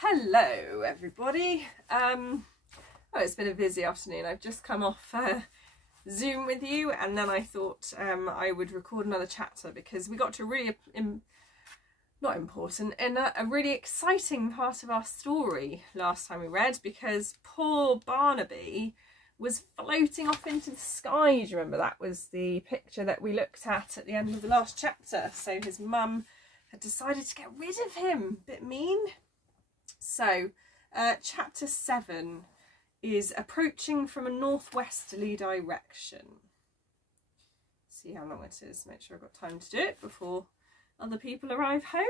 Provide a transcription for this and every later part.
Hello everybody. Oh, it's been a busy afternoon. I've just come off Zoom with you, and then I thought I would record another chapter because we got to a really not important and a really exciting part of our story last time we read, because poor Barnaby was floating off into the sky. Do you remember that was the picture that we looked at the end of the last chapter? So his mum had decided to get rid of him. Bit mean. So, chapter 7 is approaching from a northwesterly direction. See how long it is, make sure I've got time to do it before other people arrive home.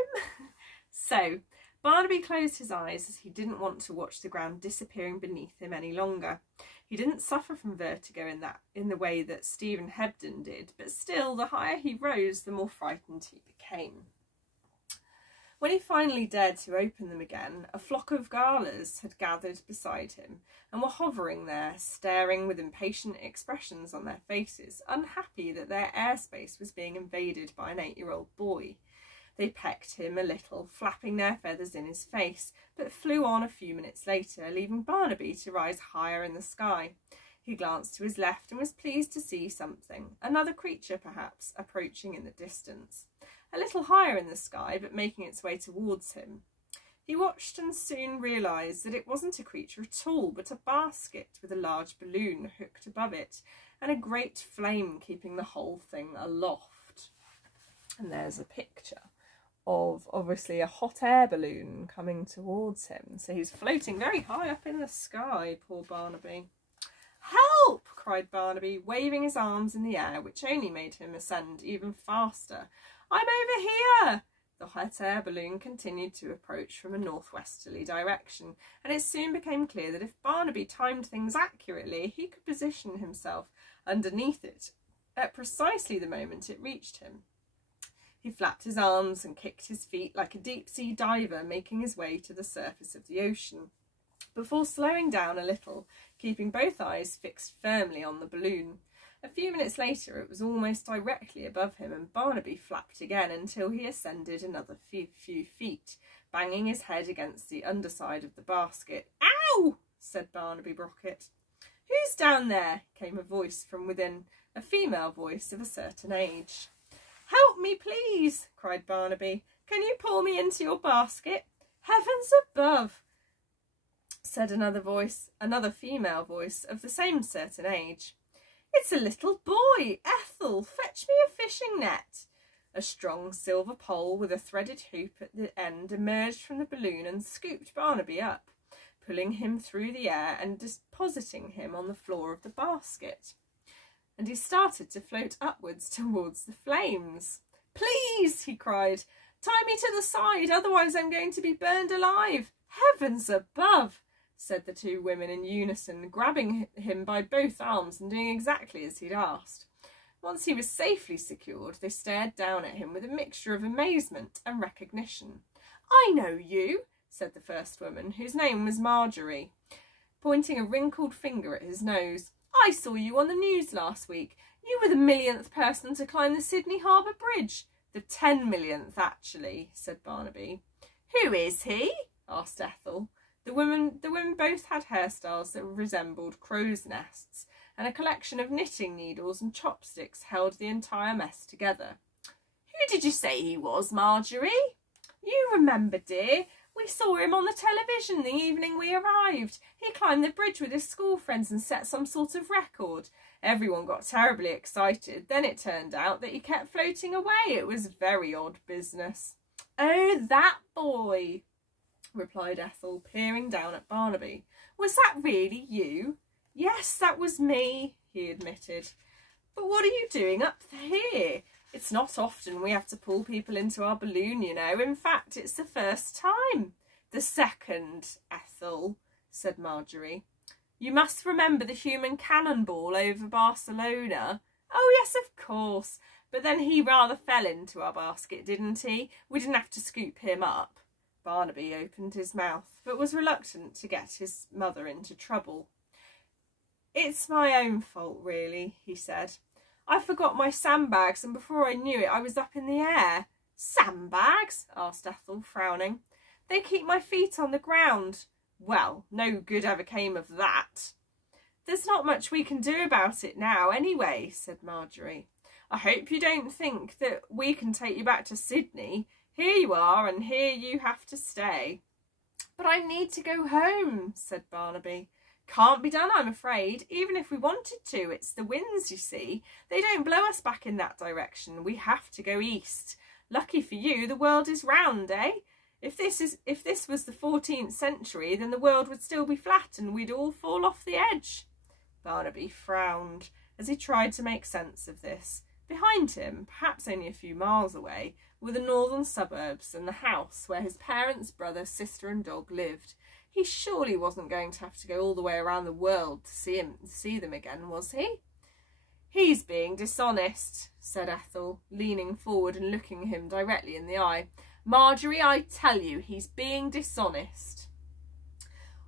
So, Barnaby closed his eyes as he didn't want to watch the ground disappearing beneath him any longer. He didn't suffer from vertigo in the way that Stephen Hebden did, but still, the higher he rose, the more frightened he became. When he finally dared to open them again, a flock of galas had gathered beside him and were hovering there, staring with impatient expressions on their faces, unhappy that their airspace was being invaded by an 8-year-old boy. They pecked him a little, flapping their feathers in his face, but flew on a few minutes later, leaving Barnaby to rise higher in the sky. He glanced to his left and was pleased to see something, another creature perhaps, approaching in the distance. A little higher in the sky, but making its way towards him. He watched and soon realised that it wasn't a creature at all, but a basket with a large balloon hooked above it, and a great flame keeping the whole thing aloft. And there's a picture of, obviously, a hot air balloon coming towards him. So he's floating very high up in the sky, poor Barnaby. "Help!" cried Barnaby, waving his arms in the air, which only made him ascend even faster. "I'm over here!" The hot air balloon continued to approach from a northwesterly direction, and it soon became clear that if Barnaby timed things accurately, he could position himself underneath it at precisely the moment it reached him. He flapped his arms and kicked his feet like a deep-sea diver making his way to the surface of the ocean, before slowing down a little, keeping both eyes fixed firmly on the balloon. A few minutes later it was almost directly above him, and Barnaby flapped again until he ascended another few feet, banging his head against the underside of the basket. "Ow!" said Barnaby Brocket. "Who's down there?" came a voice from within, a female voice of a certain age. "Help me, please!" cried Barnaby. "Can you pull me into your basket?" "Heavens above!" said another voice, another female voice of the same certain age. "It's a little boy! Ethel, fetch me a fishing net!" A strong silver pole with a threaded hoop at the end emerged from the balloon and scooped Barnaby up, pulling him through the air and depositing him on the floor of the basket. And he started to float upwards towards the flames. "Please!" he cried. "Tie me to the side, otherwise I'm going to be burned alive." "Heavens above!" said the two women in unison, grabbing him by both arms and doing exactly as he'd asked. Once he was safely secured, they stared down at him with a mixture of amazement and recognition. "I know you," said the first woman, whose name was Marjorie, pointing a wrinkled finger at his nose. "I saw you on the news last week. You were the 1,000,000th person to climb the Sydney Harbour Bridge." "The 10,000,000th, actually," said Barnaby. "Who is he?" asked Ethel. The women both had hairstyles that resembled crow's nests, and a collection of knitting needles and chopsticks held the entire mess together. "Who did you say he was, Marjorie?" "You remember, dear. We saw him on the television the evening we arrived. He climbed the bridge with his school friends and set some sort of record. Everyone got terribly excited. Then it turned out that he kept floating away. It was very odd business." "Oh, that boy," replied Ethel, peering down at Barnaby. "Was that really you?" "Yes, that was me," he admitted. "But what are you doing up here? It's not often we have to pull people into our balloon, you know. In fact, it's the first time." "The second, Ethel," said Marjorie. "You must remember the human cannonball over Barcelona." "Oh, yes, of course. But then he rather fell into our basket, didn't he? We didn't have to scoop him up." Barnaby opened his mouth, but was reluctant to get his mother into trouble. "It's my own fault, really," he said. "I forgot my sandbags, and before I knew it, I was up in the air." "Sandbags?" asked Ethel, frowning. They keep my feet on the ground. Well, no good ever came of that. There's not much we can do about it now anyway, said Marjorie. I hope you don't think that we can take you back to Sydney. Here you are, and here you have to stay. But I need to go home, said Barnaby. Can't be done, I'm afraid, even if we wanted to. It's the winds, you see. They don't blow us back in that direction. We have to go east. Lucky for you, the world is round, eh? If this was the 14th century, then the world would still be flat and we'd all fall off the edge. Barnaby frowned as he tried to make sense of this. Behind him, perhaps only a few miles away, were the northern suburbs and the house where his parents, brother, sister and dog lived. He surely wasn't going to have to go all the way around the world to see them again, was he? He's being dishonest, said Ethel, leaning forward and looking him directly in the eye. Marjorie, I tell you, he's being dishonest.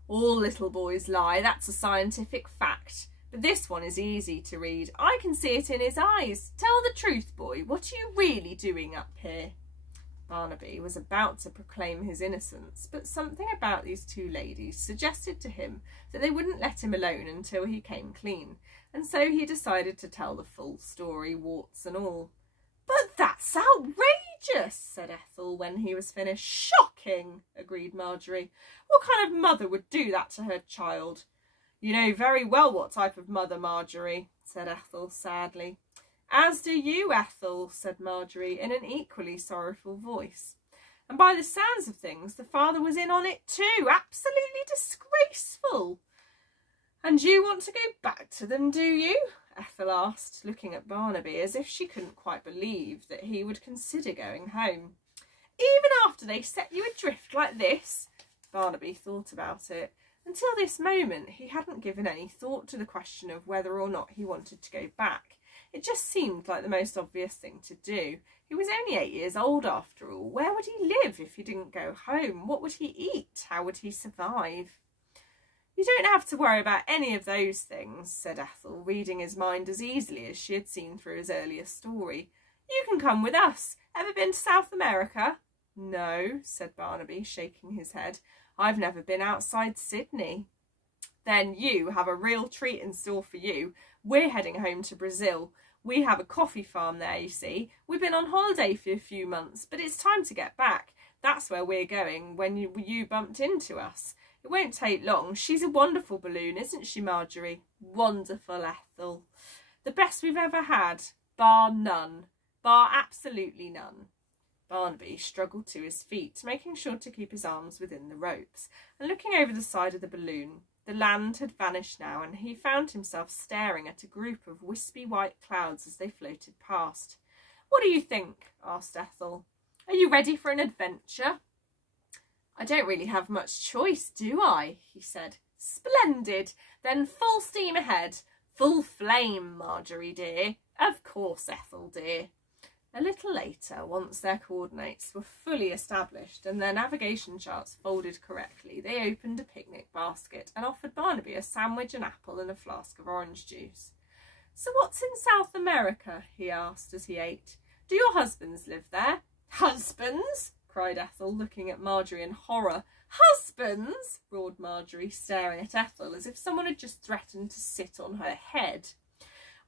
All little boys lie, that's a scientific fact. But this one is easy to read. I can see it in his eyes. Tell the truth, boy. What are you really doing up here? Barnaby was about to proclaim his innocence, but something about these two ladies suggested to him that they wouldn't let him alone until he came clean, and so he decided to tell the full story, warts and all. But that's outrageous, said Ethel when he was finished. Shocking, agreed Marjorie. What kind of mother would do that to her child? You know very well what type of mother, Marjorie, said Ethel sadly. As do you, Ethel, said Marjorie in an equally sorrowful voice. And by the sounds of things, the father was in on it too. Absolutely disgraceful. And you want to go back to them, do you? Ethel asked, looking at Barnaby as if she couldn't quite believe that he would consider going home. Even after they set you adrift like this? Barnaby thought about it. Until this moment, he hadn't given any thought to the question of whether or not he wanted to go back. It just seemed like the most obvious thing to do. He was only 8 years old after all. Where would he live if he didn't go home? What would he eat? How would he survive? You don't have to worry about any of those things, said Ethel, reading his mind as easily as she had seen through his earlier story. You can come with us. Ever been to South America? No, said Barnaby, shaking his head. I've never been outside Sydney. Then you have a real treat in store for you. We're heading home to Brazil. We have a coffee farm there, you see. We've been on holiday for a few months, but it's time to get back. That's where we're going when you bumped into us. It won't take long. She's a wonderful balloon, isn't she, Marjorie? Wonderful, Ethel. The best we've ever had, bar none. Bar absolutely none. Barnaby struggled to his feet, making sure to keep his arms within the ropes, and looking over the side of the balloon. The land had vanished now, and he found himself staring at a group of wispy white clouds as they floated past. What do you think? Asked Ethel. Are you ready for an adventure? I don't really have much choice, do I? He said. Splendid. Then full steam ahead. Full flame, Marjorie dear. Of course, Ethel dear. A little later, once their coordinates were fully established and their navigation charts folded correctly, they opened a picnic basket and offered Barnaby a sandwich, an apple and a flask of orange juice. So what's in South America? He asked as he ate. Do your husbands live there? Husbands? Cried Ethel, looking at Marjorie in horror. Husbands? Roared Marjorie, staring at Ethel as if someone had just threatened to sit on her head.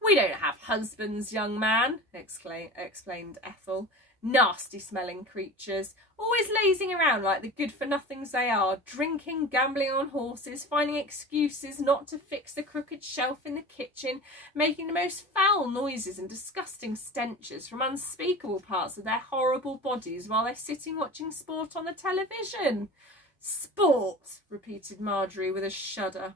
We don't have husbands, young man, explained Ethel. Nasty-smelling creatures, always lazing around like the good-for-nothings they are, drinking, gambling on horses, finding excuses not to fix the crooked shelf in the kitchen, making the most foul noises and disgusting stenches from unspeakable parts of their horrible bodies while they're sitting watching sport on the television. Sport, repeated Marjorie with a shudder.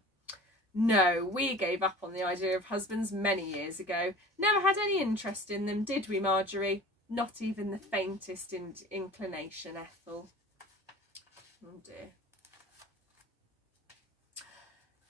No, we gave up on the idea of husbands many years ago. Never had any interest in them, did we, Marjorie? Not even the faintest inclination, Ethel. Oh dear.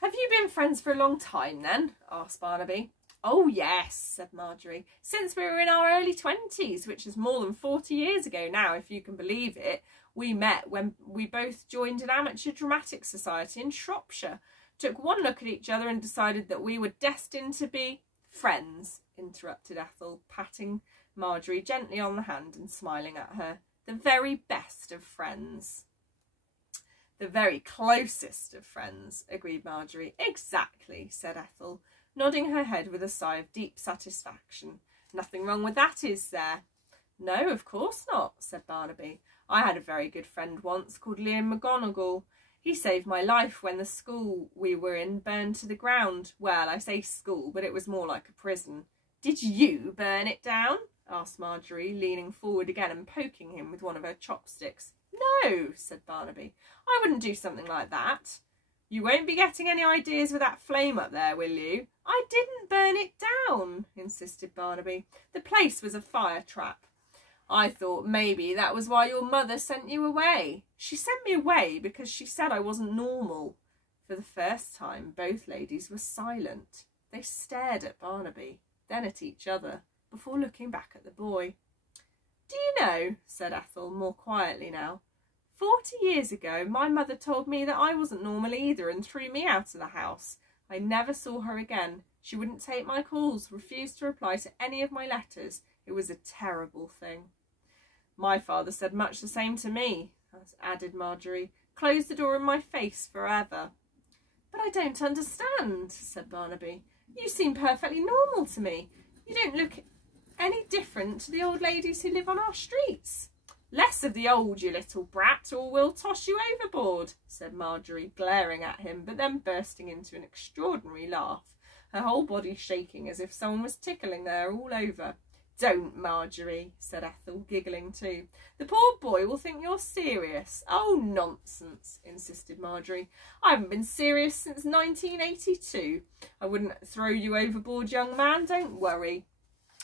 Have you been friends for a long time then? Asked Barnaby. Oh yes, said Marjorie. Since we were in our early 20s, which is more than 40 years ago now, if you can believe it. We met when we both joined an amateur dramatic society in Shropshire. Took one look at each other and decided that we were destined to be friends, interrupted Ethel, patting Marjorie gently on the hand and smiling at her. The very best of friends. The very closest of friends, agreed Marjorie. Exactly, said Ethel, nodding her head with a sigh of deep satisfaction. Nothing wrong with that, is there? No, of course not, said Barnaby. I had a very good friend once called Liam McGonagall. He saved my life when the school we were in burned to the ground. Well, I say school, but it was more like a prison. Did you burn it down? Asked Marjorie, leaning forward again and poking him with one of her chopsticks. No, said Barnaby. I wouldn't do something like that. You won't be getting any ideas with that flame up there, will you? I didn't burn it down, insisted Barnaby. The place was a fire trap. I thought maybe that was why your mother sent you away. She sent me away because she said I wasn't normal. For the first time, both ladies were silent. They stared at Barnaby, then at each other, before looking back at the boy. Do you know, said Ethel, more quietly now, 40 years ago my mother told me that I wasn't normal either and threw me out of the house. I never saw her again. She wouldn't take my calls, refused to reply to any of my letters. It was a terrible thing. My father said much the same to me, added Marjorie. Closed the door in my face forever. But I don't understand, said Barnaby. You seem perfectly normal to me. You don't look any different to the old ladies who live on our streets. Less of the old, you little brat, or we'll toss you overboard, said Marjorie, glaring at him, but then bursting into an extraordinary laugh, her whole body shaking as if someone was tickling her all over. Don't, Marjorie, said Ethel, giggling too. The poor boy will think you're serious. Oh, nonsense, insisted Marjorie. I haven't been serious since 1982. I wouldn't throw you overboard, young man, don't worry.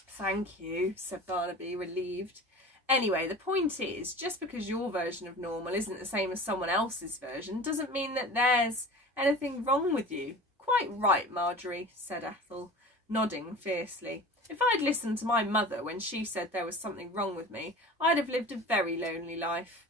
Thank you, said Barnaby, relieved. Anyway, the point is, just because your version of normal isn't the same as someone else's version doesn't mean that there's anything wrong with you. Quite right, Marjorie, said Ethel, nodding fiercely. If I'd listened to my mother when she said there was something wrong with me, I'd have lived a very lonely life.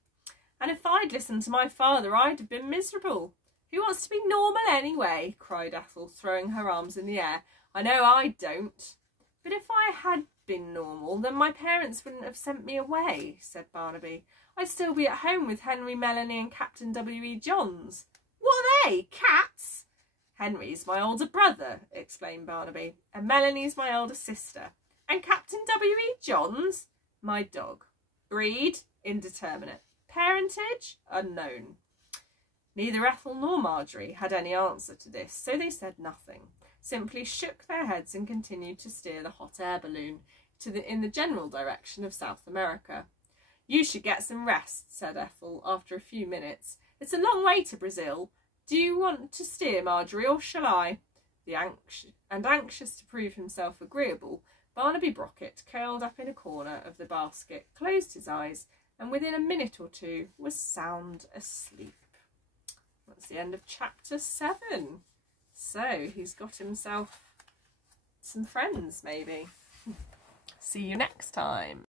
And if I'd listened to my father, I'd have been miserable. Who wants to be normal anyway? Cried Ethel, throwing her arms in the air. I know I don't. But if I had been normal, then my parents wouldn't have sent me away, said Barnaby. I'd still be at home with Henry, Melanie and Captain W.E. Johns. What are they? Cats? Henry's my older brother, explained Barnaby, and Melanie's my older sister. And Captain W.E. Johns? My dog. Breed? Indeterminate. Parentage? Unknown. Neither Ethel nor Marjorie had any answer to this, so they said nothing, simply shook their heads and continued to steer the hot air balloon in the general direction of South America. You should get some rest, said Ethel after a few minutes. It's a long way to Brazil. Do you want to steer, Marjorie, or shall I? Anxious to prove himself agreeable, Barnaby Brocket curled up in a corner of the basket, closed his eyes, and within a minute or two was sound asleep. That's the end of chapter 7. So he's got himself some friends, maybe. See you next time.